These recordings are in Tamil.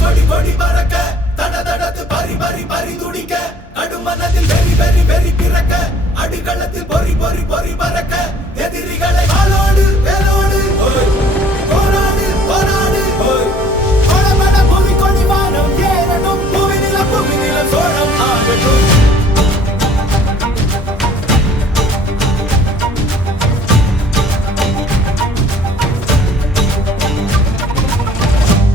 கொடி கொடி பறக்க தட தடத்து பறி பறி பறி துடிக்க கடுமனத்தில் வெறி வெறி வெறி பிறக்க அடிகளத்தில் பொறி பொறி பொறி பறக்க எதிரிகளை வாளோடு வேலோடு போராடு போராடு கொடபட புவி கொடி வானம் ஏறட்டும் புவி நில சோழம் ஆகட்டும்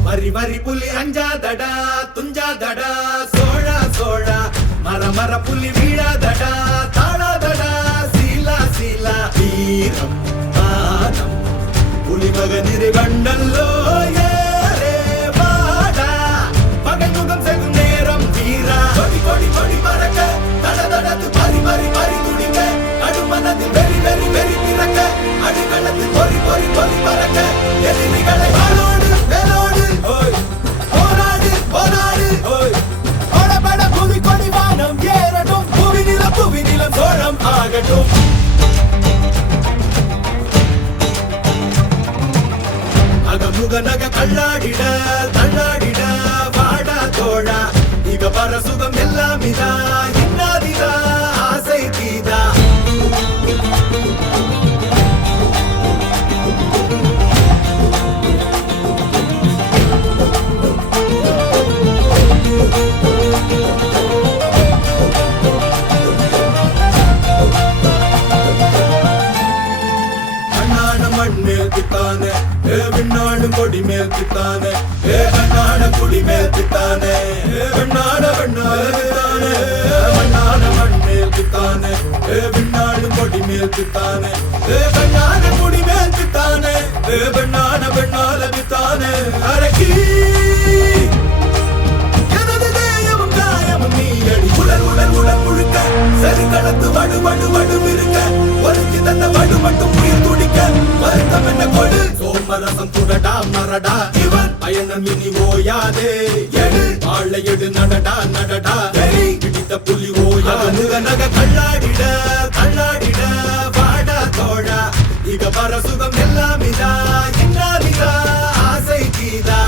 வரி வரி புலி அஞ்சாதடா துஞ்சாதடா சோழா சோழா மர மர புலி வீழாதடா தாழாதடா சீலா சீலா வீரம் மானம் புலி மகனிரு கண்டல்லோ ஏரே வாடா பகை முகம் செகும் நேரம் வீரா கொடி கொடி கொடி பறக்க தட தடத்து பறி பறி பறி துடிக்க கடுமனத்தில் வெறி வெறி வெறி பிறக்க அடிகளத்தில் பொறி பொறி பொறி பறக்க எதிரிகளை வாளோடு வேலோடு போராடு போராடு கொடபட புவி கொடி வானம் ஏறட்டும் புவி நிலம் சோழம் ஆகட்டும் அகமுக நக கல்லாடிட தள்ளாடிட வாடா தோழா இக பர சுகம் எல்லாம் இதா இன்னாதிதா ஆசை தீதா பித்தானே விண்ணாடு கொடி மேல் பித்தானே கண்ணாட குடி மேல் பித்தானே வெண்ணாட வெண்ணாட பித்தானே மண்ணாட மண் மேல் பித்தானே விண்ணாடு கொடி மேல் பித்தானே கண்ணாட குடி மேல் பித்தானே வெண்ணாட வெண்ணாட பித்தானே அரக்கி எனது தேயமும் காயமும் நீ அடி உடல் உடல் உடல் முழுக்க சரி கலந்து வடு வடு வடு இருக்க ஒருத்தி தந்த வடு மட்டும் உயிர் துடிக்க வருத்தம் என்ன கொடு சோமரசம் துடடா மரடா இவன் பயணம் இனி ஓயாதே எடு ஆளை எடு நடடா நடடா வெறி பிடித்த புலி ஓயா முக நக கல்லாடிட கல்லாடிட வாடா தோழா இக பர சுகம் எல்லாம் இதா இன்னாதிதா ஆசை தீதா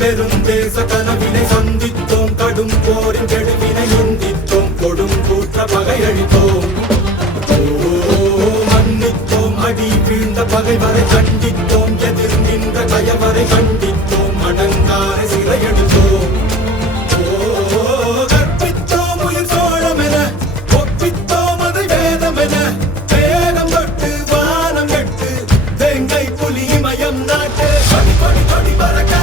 பெருந்தேச கனவினை சந்தித்தோம் கடும் போரின் கெடுவினை எந்தித்தோம் கொடும் கூற்ற பகையழித்தோம் மன்னித்தோம் அடி வீழ்ந்த பகைவரை கண்டித்தோம் எதிர் நின்ற கயவரை கண்டித்தோம் அடங்காரை சிறையெடுத்தோம் கற்பித்தோம் உயிர் சோழம் என ஒப்பித்தோம் அதை வேதம் என வேகம் தொட்டு வானம் எட்டு தேங்கை புலி மயம் நாட்டு கொடி கொடி கொடி பறக்க